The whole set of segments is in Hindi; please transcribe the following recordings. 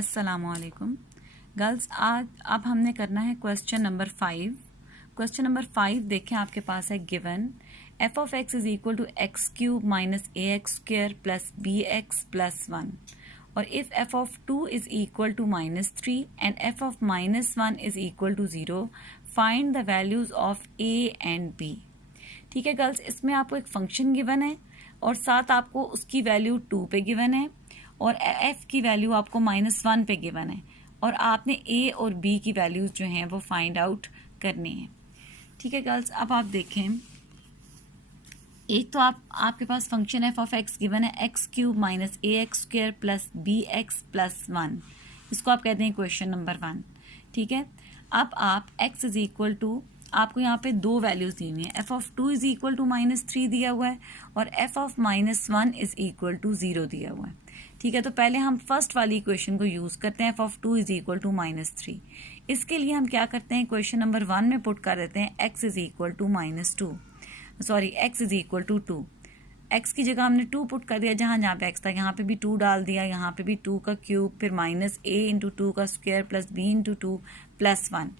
अस्सलामुअलैकुम गर्ल्स। आज अब हमने करना है क्वेश्चन नंबर 5। क्वेश्चन नंबर 5 देखें, आपके पास है given f of x is equal to x cube minus a x square plus b x plus 1 और if f of 2 is equal to minus 3 and f of माइनस 1 is equal to 0, find the values of a and b। ठीक है गर्ल्स, इसमें आपको एक फंक्शन गिवन है और साथ आपको उसकी वैल्यू 2 पे गिवन है और f की वैल्यू आपको -1 पे गिवन है और आपने a और b की वैल्यूज जो हैं वो फाइंड आउट करनी है। ठीक है गर्ल्स, अब आप देखें, एक तो आपके पास function f of x given है x cube minus a x square plus b x plus 1, इसको आप कहते हैं क्वेश्चन नंबर 1। ठीक है, अब आप x इज इक्वल टू, आपको यहाँ पे दो वैल्यूज दी हुई है, f of 2 is equal to -3 दिया हुआ है और f of -1 is equal to 0 दिया हुआ है। ठीक है, तो पहले हम फर्स्ट वाली इक्वेशन को यूज करते हैं, f of 2 is equal to -3। इसके लिए हम क्या करते हैं, क्वेश्चन नंबर 1 में पुट कर देते हैं x is equal to -2, sorry x is equal to 2। x की जगह हमने 2 पुट कर दिया, जहाँ पे x था यहाँ पे भी 2 डाल दिया, यहाँ पे भी 2 का क्यूब, फिर माइनस a इंटू 2 का square plus b into 2 plus 1।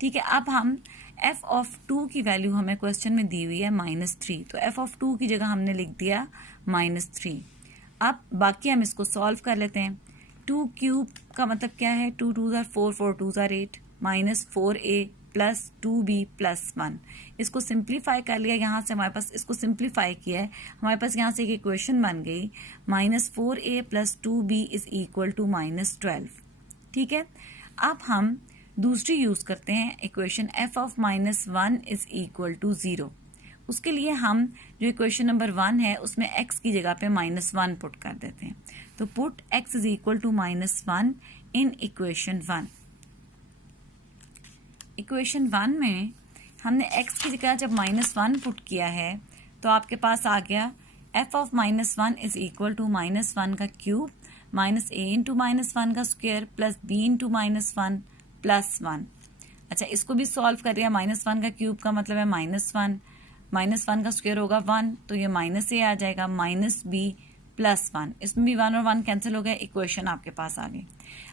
ठीक है, अब हम f ऑफ 2 की वैल्यू हमें क्वेश्चन में दी हुई है -3, तो f ऑफ 2 की जगह हमने लिख दिया -3। अब बाकी हम इसको सॉल्व कर लेते हैं। 2 क्यूब का मतलब क्या है, 2 2 ज़ार 4, 4 2 ज़ार 8, minus 4a plus 2b plus 1। इसको सिंप्लीफाई कर लिया, यहाँ से हमारे पास इसको सिंप्लीफाई किया है, हमारे पास यहाँ से एक इक्वेशन बन गई -4a plus 2b is equal to -12। ठीक है, अब हम दूसरी यूज करते हैं equation f of -1 is equal to 0। उसके लिए हम जो इक्वेशन नंबर 1 है उसमें x की जगह पे -1 पुट कर देते हैं, तो put x is equal to -1 in equation 1। Equation 1 में हमने x की जगह जब -1 पुट किया है तो आपके पास आ गया f of -1 is equal to -1 का क्यूब माइनस a इंटू -1 का square plus b into -1 plus 1। अच्छा, इसको भी सॉल्व कर दिया, -1 का क्यूब का मतलब है -1, -1 का स्क्वायर होगा 1, तो ये माइनस a आ जाएगा, माइनस b प्लस 1, इसमें भी 1 और 1 कैंसिल हो गया, इक्वेशन आपके पास आ गई।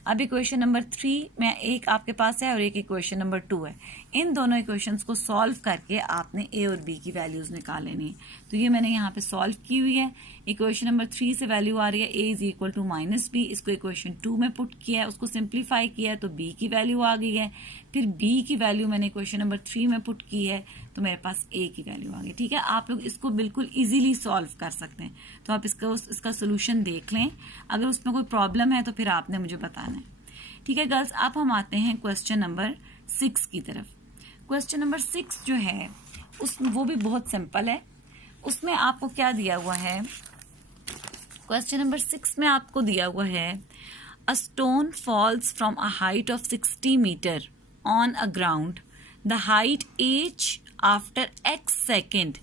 अब इक्वेशन नंबर 3 में एक आपके पास है और एक इक्वेशन नंबर 2 है। इन दोनों इक्वेशंस को सॉल्व करके आपने a और b की वैल्यूज निकाल लेनी है, तो ये मैंने यहाँ पे सॉल्व की हुई है। इक्वेशन नंबर 3 से वैल्यू आ रही है a is equal to -b, इसको इक्वेशन 2 में पुट किया है, उसको सिंप्लीफाई किया है तो b की वैल्यू आ गई है, फिर b की वैल्यू मैंने इक्वेशन नंबर 3 में पुट की है तो मेरे पास a की वैल्यू आ गई। ठीक है, आप लोग इसको बिल्कुल इजीली सॉल्व कर सकते हैं, तो आप इसका सोल्यूशन देख लें, अगर उसमें कोई प्रॉब्लम है तो फिर आपने मुझे बताना है। ठीक है गर्ल्स, अब हम आते हैं क्वेश्चन नंबर 6 की तरफ। क्वेश्चन नंबर 6 जो है वो भी बहुत सिंपल है। उसमें आपको क्या दिया हुआ है, क्वेश्चन नंबर 6 में आपको दिया हुआ है a stone falls from a height of 60 metre on a ground, the height h after x second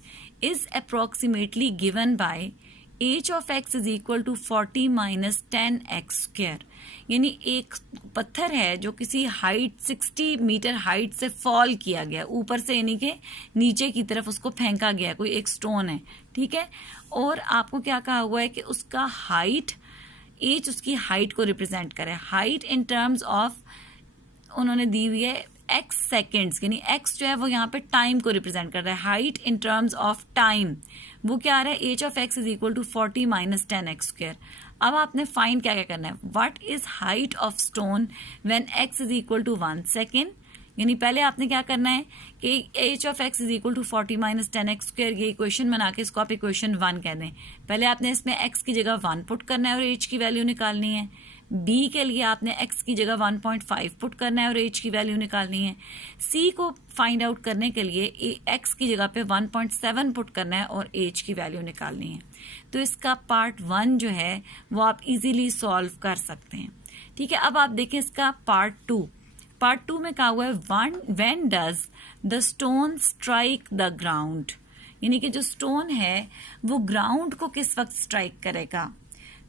is approximately given by h of x is equal to 40 minus 10x square. यानी एक पत्थर है जो किसी हाइट 60 मीटर हाइट से फॉल किया गया, ऊपर से यानी कि नीचे की तरफ उसको फेंका गया, कोई एक स्टोन है। ठीक है, और आपको क्या कहा हुआ है कि उसका हाइट h उसकी हाइट को रिप्रेजेंट करे, हाइट इन टर्म्स ऑफ उन्होंने दी हुई है x सेकेंड्स, यानी x जो है वो यहाँ पे टाइम को रिप्रेजेंट कर रहा है, height in terms of time वो क्या आ रहा है, h of x is equal to 40 minus 10x square. अब आपने फाइंड क्या क्या करना है, what is height of stone when x is equal to 1 second, यानी पहले आपने क्या करना है कि h of x is equal to 40 minus 10x square, ये इक्वेशन बना के इसको आप इक्वेशन 1 कह दें। पहले आपने इसमें x की जगह 1 पुट करना है और h की वैल्यू निकालनी है, b के लिए आपने x की जगह 1.5 पुट करना है और h की वैल्यू निकालनी है, c को फाइंड आउट करने के लिए x की जगह पे 1.7 पुट करना है और h की वैल्यू निकालनी है। तो इसका पार्ट 1 जो है वो आप इजीली सॉल्व कर सकते हैं। ठीक है, अब आप देखें इसका पार्ट 2। पार्ट 2 में कहा हुआ है when does the stone strike the ground, यानी कि जो स्टोन है वो ग्राउंड को किस वक्त स्ट्राइक करेगा।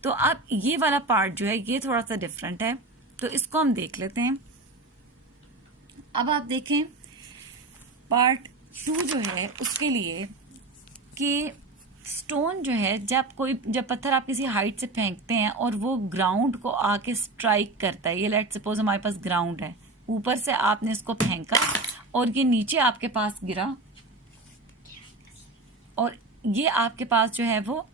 तो अब ये वाला पार्ट जो है ये थोड़ा सा डिफरेंट है, तो इसको हम देख लेते हैं। अब आप देखें पार्ट 2 जो है उसके लिए कि स्टोन जो है, जब पत्थर आप किसी हाइट से फेंकते हैं और वो ग्राउंड को आके स्ट्राइक करता है, ये लेट्स सपोज हमारे पास ग्राउंड है, ऊपर से आपने इसको फेंका और ये नीचे आपके पास गिरा और ये आपके पास जो है वो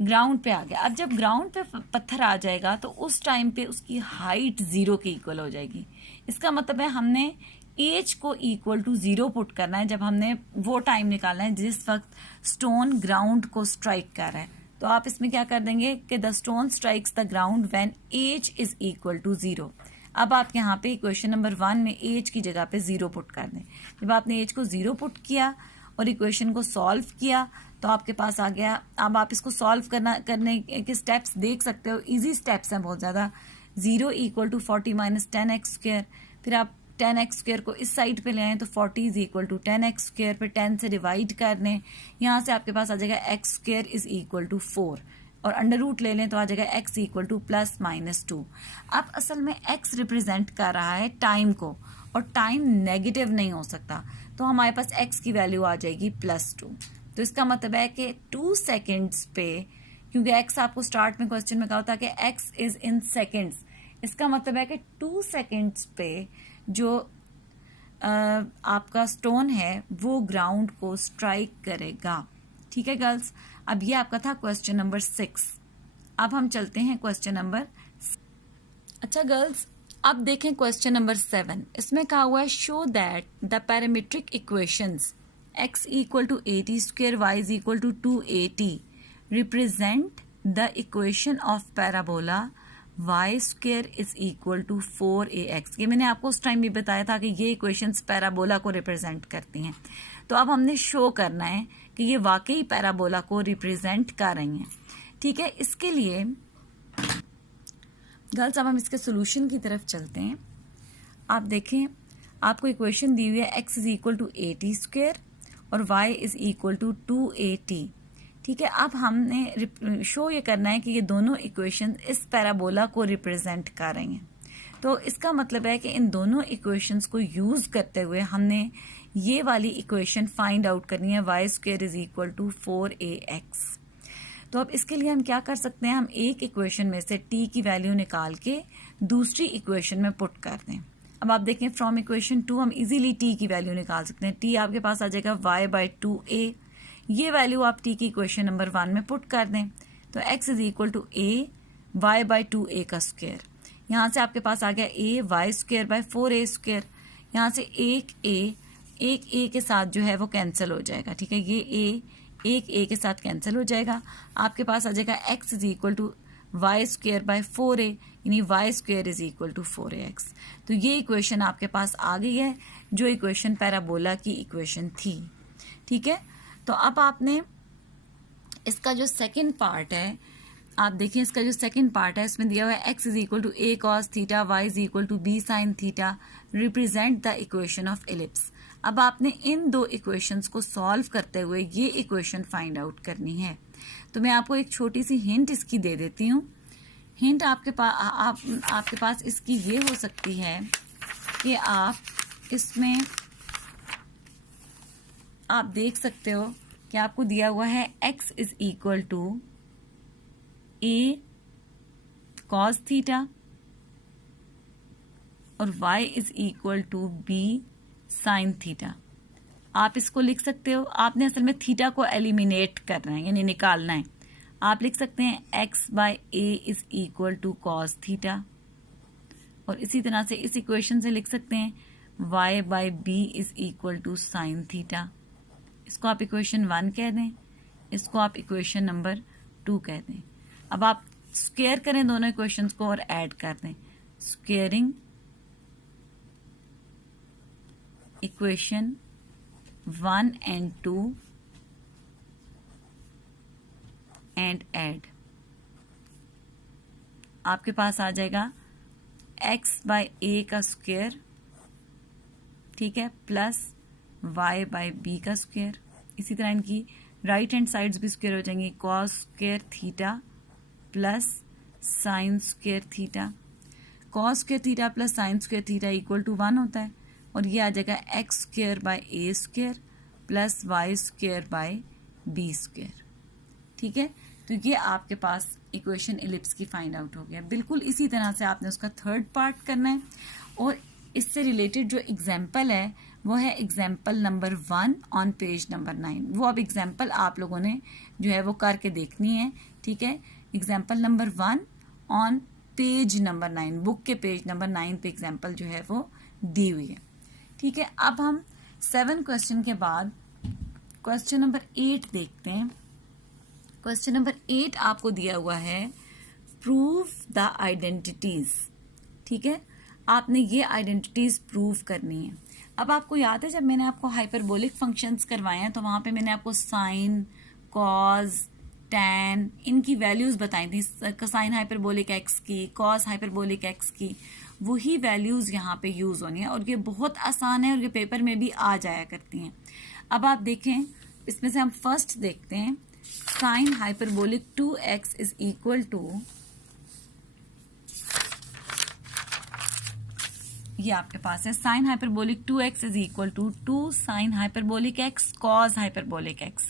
ग्राउंड पे आ गया। अब जब ग्राउंड पे पत्थर आ जाएगा तो उस टाइम पे उसकी हाइट 0 के इक्वल हो जाएगी। इसका मतलब है हमने एज को इक्वल टू 0 पुट करना है जब हमने वो टाइम निकालना है जिस वक्त स्टोन ग्राउंड को स्ट्राइक कर रहा है। तो आप इसमें क्या कर देंगे कि the stone strikes the ground when x is equal to 0। अब आप यहाँ पे इक्वेशन नंबर 1 में एज की जगह पे 0 पुट कर दें। जब आपने एज को 0 पुट किया और इक्वेशन को सॉल्व किया तो आपके पास आ गया। अब आप इसको सॉल्व करने के स्टेप्स देख सकते हो, इजी स्टेप्स हैं बहुत ज़्यादा। 0 equal to 40 minus 10x square, फिर आप 10x स्क्वायर को इस साइड पे ले आए तो 40 is equal to 10x square, फिर 10 से डिवाइड कर लें, यहाँ से आपके पास आ जाएगा x square is equal to 4 और अंडर रूट ले लें तो आ जाएगा x equal two plus minus 2। अब असल में x रिप्रेजेंट कर रहा है टाइम को और टाइम नेगेटिव नहीं हो सकता, तो हमारे पास x की वैल्यू आ जाएगी +2। तो इसका मतलब है कि 2 सेकेंड्स पे, क्योंकि x आपको स्टार्ट में क्वेश्चन में कहा होता है कि x इज इन सेकेंड्स, इसका मतलब है कि 2 सेकेंड्स पे जो आपका स्टोन है वो ग्राउंड को स्ट्राइक करेगा। ठीक है गर्ल्स, अब ये आपका था क्वेश्चन नंबर 6। अब हम चलते हैं क्वेश्चन नंबर। अच्छा गर्ल्स, अब देखें क्वेश्चन नंबर 7। इसमें कहा हुआ है show that the parametric equations x equal to 80 square y is equal to 280 represent the equation of parabola y square is equal to 4ax। ये मैंने आपको उस टाइम भी बताया था कि ये इक्वेशंस पैराबोला को रिप्रेजेंट करती हैं। तो अब हमने शो करना है कि ये वाकई पैराबोला को रिप्रेजेंट कर रही हैं। ठीक है, इसके लिए गर्ल्स अब हम इसके सोल्यूशन की तरफ चलते हैं। आप देखें, आपको इक्वेशन दी हुई है x is equal to 80 square और y इज इक्वल टू 280। ठीक है, अब हमने शो ये करना है कि ये दोनों इक्वेशन इस पैराबोला को रिप्रेजेंट कर रही हैं। तो इसका मतलब है कि इन दोनों इक्वेशंस को यूज़ करते हुए हमने ये वाली इक्वेशन फाइंड आउट करनी है, y square is equal to 4ax। तो अब इसके लिए हम क्या कर सकते हैं, हम एक इक्वेशन में से t की वैल्यू निकाल के दूसरी इक्वेशन में पुट कर दें। अब आप देखें, फ्रॉम इक्वेशन 2 हम इजीली t की वैल्यू निकाल सकते हैं। t आपके पास आ जाएगा y/2a। ये वैल्यू आप t की इक्वेशन नंबर 1 में पुट कर दें तो x is equal to a y/2a का स्क्वायर। यहाँ से आपके पास आ गया a y square by 4a square. यहाँ से एक a के साथ जो है वो कैंसिल हो जाएगा। ठीक है, ये एक a के साथ कैंसिल हो जाएगा। आपके पास आ जाएगा x is equal to y square by 4a, यानी y square is equal to 4ax। तो ये इक्वेशन आपके पास आ गई है जो इक्वेशन पैराबोला की इक्वेशन थी। ठीक है, तो अब आपने इसका जो सेकंड पार्ट है, आप देखिए इसका जो सेकंड पार्ट है इसमें दिया हुआ है x is equal to a cos theta, y is equal to b sin theta represent the equation of ellipse. अब आपने इन दो इक्वेशंस को सॉल्व करते हुए ये इक्वेशन फाइंड आउट करनी है। तो मैं आपको एक छोटी सी हिंट इसकी दे देती हूँ। हिंट आपके पास इसकी ये हो सकती है कि आप इसमें आप देख सकते हो कि आपको दिया हुआ है x is equal to a cos theta और y is equal to b sin theta. आप इसको लिख सकते हो, आपने असल में थीटा को एलिमिनेट करना है यानी निकालना है। आप लिख सकते हैं x by a is equal to cos theta और इसी तरह से इस इक्वेशन से लिख सकते हैं y by b is equal to sine theta. इसको आप इक्वेशन 1 कह दें, इसको आप इक्वेशन नंबर 2 कह दें। अब आप स्क्वायर करें दोनों इक्वेशंस को और ऐड कर दें। Squaring equation 1 and 2 and add, आपके पास आ जाएगा x बाय a का स्क्वायर, ठीक है, प्लस y बाय b का स्क्वायर। इसी तरह इनकी राइट हैंड साइड्स भी स्क्वायर हो जाएंगी, cos square theta plus sine square theta. Cos square theta plus sine square theta equal to 1 होता है और ये आ जाएगा x square by a square plus y square bye B square. ठीक है, तो ये आपके पास इक्वेशन एलिप्स की फाइंड आउट हो गया। बिल्कुल इसी तरह से आपने उसका थर्ड पार्ट करना है, और इससे रिलेटेड जो एग्जाम्पल है वो है example number 1 on page number 9। वो अब एग्जाम्पल आप लोगों ने जो है वो करके देखनी है, ठीक है। Example number 1 on page number 9, book के पेज नंबर 9 पे एग्जाम्पल जो है वो दी हुई है, ठीक है। अब हम 7 क्वेश्चन के बाद क्वेश्चन नंबर 8 देखते हैं। क्वेश्चन नंबर 8 आपको दिया हुआ है प्रूव द आइडेंटिटीज, ठीक है। आपने ये आइडेंटिटीज प्रूव करनी है। अब आपको याद है जब मैंने आपको हाइपरबोलिक फंक्शंस करवाए हैं तो वहां पे मैंने आपको साइन, कॉज, टैन इनकी वैल्यूज बताई थी। साइन हाइपरबोलिक एक्स की, कॉस हाइपरबोलिक एक्स की, वही वैल्यूज यहाँ पे यूज होनी है, और ये बहुत आसान है और ये पेपर में भी आ जाया करती हैं। अब आप देखें, इसमें से हम फर्स्ट देखते हैं, sine hyperbolic 2x is equal to, ये आपके पास है sine hyperbolic 2x is equal to 2 sine hyperbolic x cos hyperbolic x।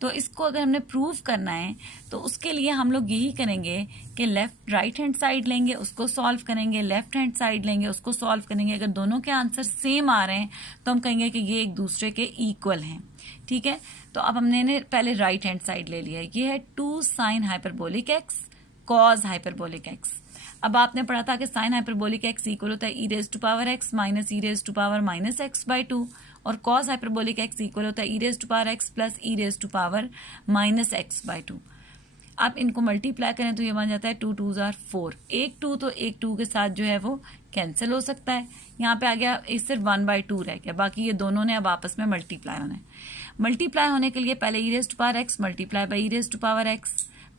तो इसको अगर हमने प्रूव करना है तो उसके लिए हम लोग यही करेंगे कि लेफ्ट राइट हैंड साइड लेंगे, उसको सॉल्व करेंगे, लेफ्ट हैंड साइड लेंगे, उसको सॉल्व करेंगे। अगर दोनों के आंसर सेम आ रहे हैं तो हम कहेंगे कि ये एक दूसरे के इक्वल हैं, ठीक है। तो अब हमने पहले राइट हैंड साइड ले लिया, ये है 2 sine hyperbolic x cos hyperbolic x। अब आपने पढ़ा था कि साइन हाइपरबोलिक x इक्वल होता है e raise to power x minus e raise to power minus x by 2, और कॉस हाइपरबोलिक x इक्वल होता है e raise to power x plus e raise to power minus x by 2। आप इनको मल्टीप्लाई करें तो ये बन जाता है 2 2 जार 4, एक 2 तो एक 2 के साथ जो है वो कैंसिल हो सकता है। यहाँ पे आ गया सिर्फ 1/2 रह गया, बाकी ये दोनों ने अब आपस में मल्टीप्लाई होना है। मल्टीप्लाई होने के लिए पहले e raise to power x multiply by e raise to power x,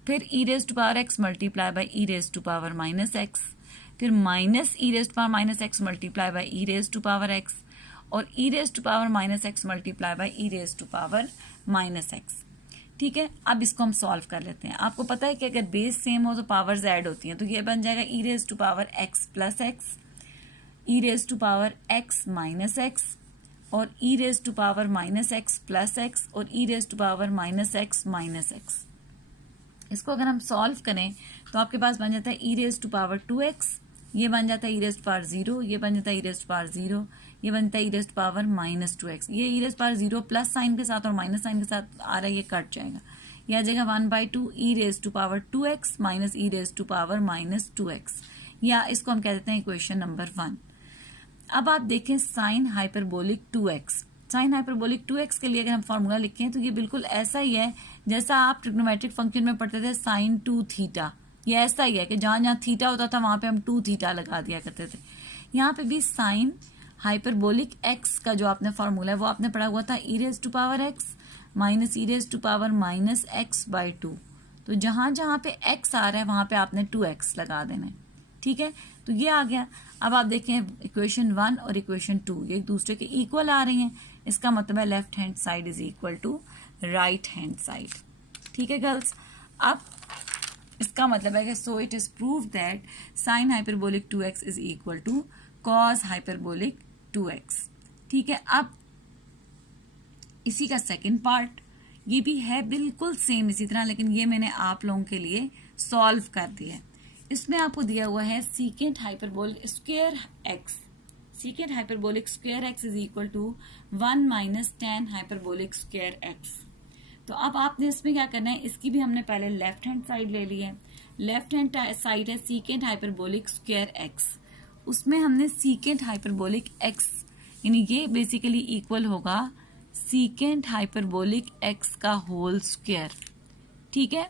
फिर e raise to power x multiply by e raise to power minus x, फिर minus e raise to power minus x multiply by e raise to power x, और e raise to power minus x multiply by e raise to power minus x, ठीक है। अब इसको हम सॉल्व कर लेते हैं। आपको पता है कि अगर बेस सेम हो तो पावर्स ऐड होती हैं, तो ये बन जाएगा e raise to power x plus x, e raise to power x minus x, और e raise to power minus x plus x, और e raise to power minus x minus x. इसको अगर हम सॉल्व करें तो आपके पास बन जाता है e raise to power 2x, ये बन जाता है ई रेज टू पावर 0, ये बन जाता है ई रेज टू पावर 0, ये बनता है e raise to power minus 2x। ये e raise to power 0 plus sign के साथ और माइनस साइन के साथ आ रहा है, ये कट जाएगा, ये आ जाएगा 1/2 e raise to power 2x minus e raise to power minus 2x, या इसको हम कह देते हैं इक्वेशन नंबर 1। अब आप देखें sign hyperbolic 2x, sign hyperbolic 2x के लिए अगर हम फॉर्मूला लिखें तो ये बिल्कुल ऐसा ही है जैसा आप ट्रिग्नोमेट्रिक फंक्शन में पढ़ते थे साइन 2 थीटा। ये ऐसा ही है कि जहां जहां थीटा होता था वहां पे हम 2 थीटा लगा दिया करते थे। यहाँ पे भी साइन हाइपरबोलिक x का जो आपने फॉर्मूला है वो आपने पढ़ा हुआ था e raise to power x minus e raise to power minus x by 2। तो जहां जहां पे x आ रहा है वहां पे आपने 2x लगा देना है, ठीक है। तो ये आ गया। अब आप देखें इक्वेशन 1 और इक्वेशन 2 ये एक दूसरे के इक्वल आ रही हैं, इसका मतलब है left hand side is equal to right hand side, ठीक है गर्ल्स। अब इसका मतलब है कि so it is prove that sine hyperbolic 2x is equal to cos hyperbolic 2x, ठीक है। अब इसी का सेकंड पार्ट ये भी है बिल्कुल सेम इसी तरह, लेकिन ये मैंने आप लोगों के लिए सॉल्व कर दिया है। इसमें आपको दिया हुआ है secant hyperbolic square x, secant hyperbolic square x is equal to 1 minus tan hyperbolic square x। तो अब आपने इसमें क्या करना है, इसकी भी हमने पहले लेफ्ट हैंड साइड ले ली है। लेफ्ट हैंड साइड है सीकेंट हाइपरबोलिक स्क्वायर x, उसमें हमने सीकेंट हाइपरबोलिक x यानी ये बेसिकली इक्वल होगा सीकेंट हाइपरबोलिक x का होल स्क्वायर, ठीक है।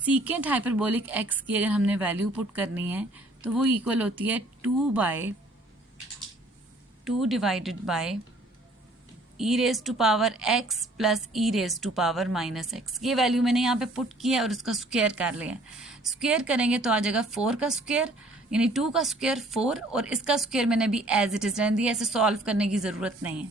सीकेंट हाइपरबोलिक x की अगर हमने वैल्यू पुट करनी है तो वो इक्वल होती है 2 divided by e raise to power x plus e raise to power minus x. ये वैल्यू मैंने यहाँ पे पुट किया है और उसका स्क्वायर कर लिया है। स्क्वायर करेंगे तो आ जाएगा 4 का स्क्वायर यानी 2 का स्क्वायर 4, और इसका स्क्वायर मैंने भी एज इट इज रहने दिया, ऐसे सॉल्व करने की जरूरत नहीं है।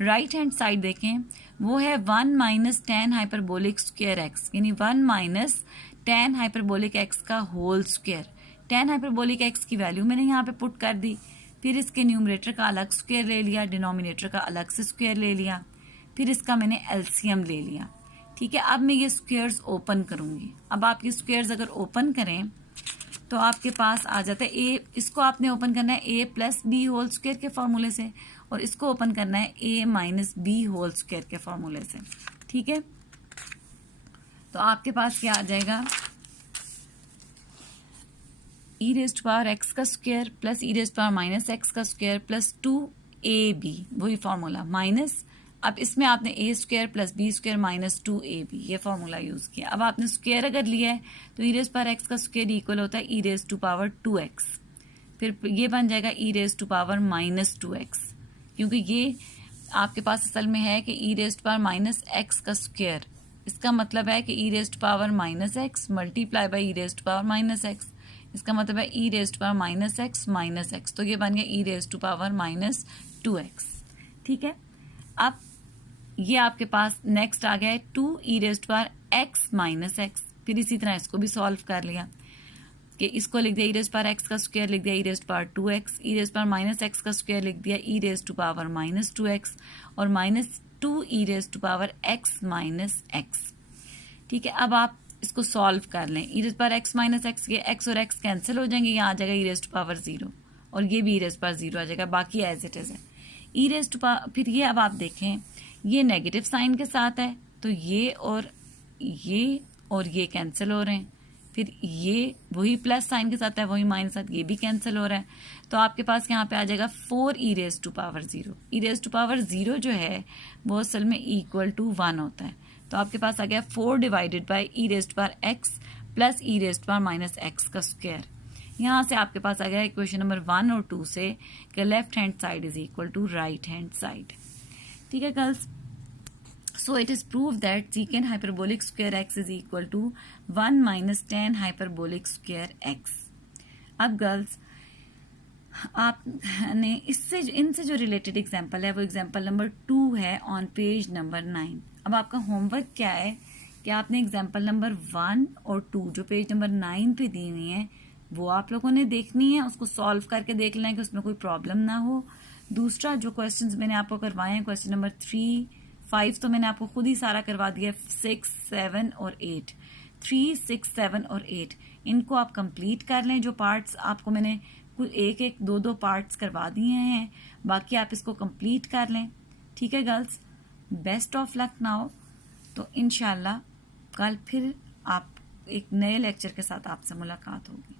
राइट हैंड साइड देखें वो है 1 minus tan hyperbolic square x यानी 1 माइनस tan हाइपरबोलिक x का whole square. tan hyperbolic x की वैल्यू मैंने यहाँ पे पुट कर दी, फिर इसके न्यूमरेटर का अलग स्क्वायर ले लिया, डिनोमिनेटर का अलग से स्क्वायर ले लिया, फिर इसका मैंने एलसीएम ले लिया, ठीक है, अब मैं ये स्क्वेयर्स ओपन करूंगी। अब आप ये स्क्वेयर्स अगर ओपन करें तो आपके पास आ जाता है ए, इसको आपने ओपन करना है ए प्लस बी होल स्क्वायर के फॉर्मूले से, और इसको ओपन करना है ए माइनस बी होल स्क्वायर के फॉर्मूले से। ठीक है, तो आपके पास क्या आ जाएगा, e raise to power x का square plus e raise to power minus x का स्क्वायर प्लस 2ab, वही फॉर्मूला माइनस, अब इसमें आपने a square plus b square minus 2ab ये फॉर्मूला यूज किया। अब आपने स्क्वायर अगर लिया है तो ई रेज़ पावर एक्स का स्क्वायर इक्वल होता है e raise to power 2x, फिर ये बन जाएगा e raise to power minus 2x, क्योंकि ये आपके पास असल में है कि e raise to power minus x का स्क्वायर, इसका मतलब है कि e raise to power minus x multiply by e raise to power minus x, इसका मतलब है e raise to power minus x, तो ये बन गया e raise to power minus 2x। ठीक है, अब ये आपके पास नेक्स्ट आ गया है 2 e raise to power x minus x, फिर इसी तरह इसको भी सॉल्व कर लिया कि इसको लिख दिया e raise to power x का स्क्वायर, लिख दिया e raise to power 2x, e raise to power minus x का स्क्वायर लिख दिया e raise to power minus 2x, और minus 2 e raise to power x minus x. ठीक है, अब आप इसको सॉल्व कर लें, e raise to power x minus x, ये एक्स और एक्स कैंसिल हो जाएंगे, यहाँ आ जाएगा ई रेज़ टू पावर 0, और ये भी ई रेज़ टू पावर 0 आ जाएगा, बाकी एज इट इज है। ई रेज़ टू पावर, फिर ये अब आप देखें ये नेगेटिव साइन के साथ है, तो ये और ये कैंसिल हो रहे हैं, फिर ये वही प्लस साइन के साथ है, वही माइनस साथ, ये भी कैंसिल हो रहा है, तो आपके पास यहाँ पे आ जाएगा 4 e raise to power 0। E raise to power 0 जो है वो असल में इक्वल टू 1 होता है, तो आपके पास आ गया 4 divided by e raise to power x plus e raise to power minus x का स्क्वायर। यहाँ से आपके पास आ गया इक्वेशन नंबर 1 और 2 से कि left hand side is equal to right hand side. ठीक है girls, so it is prove that secant hyperbolic square x is equal to 1 minus tan hyperbolic square x. अब गर्ल्स आपने इनसे जो रिलेटेड एग्जाम्पल है वो एग्जाम्पल नंबर 2 है ऑन पेज नंबर 9। अब आपका होमवर्क क्या है कि आपने एग्जाम्पल नंबर 1 और 2 जो पेज नंबर 9 पे दी हुई है वो आप लोगों ने देखनी है, उसको सॉल्व करके देख लें कि उसमें कोई प्रॉब्लम ना हो। दूसरा जो क्वेश्चंस मैंने आपको करवाए हैं, क्वेश्चन नंबर 3, 5 तो मैंने आपको खुद ही सारा करवा दिया, 6, 7 और 8, 3, 6, 7 और 8 इनको आप कंप्लीट कर लें। जो पार्ट्स आपको मैंने कुछ एक दो पार्ट्स करवा दिए हैं, बाकी आप इसको कंप्लीट कर लें। ठीक है girls, best of luck now. तो इंशाल्लाह कल फिर आप एक नए लेक्चर के साथ आपसे मुलाकात होगी।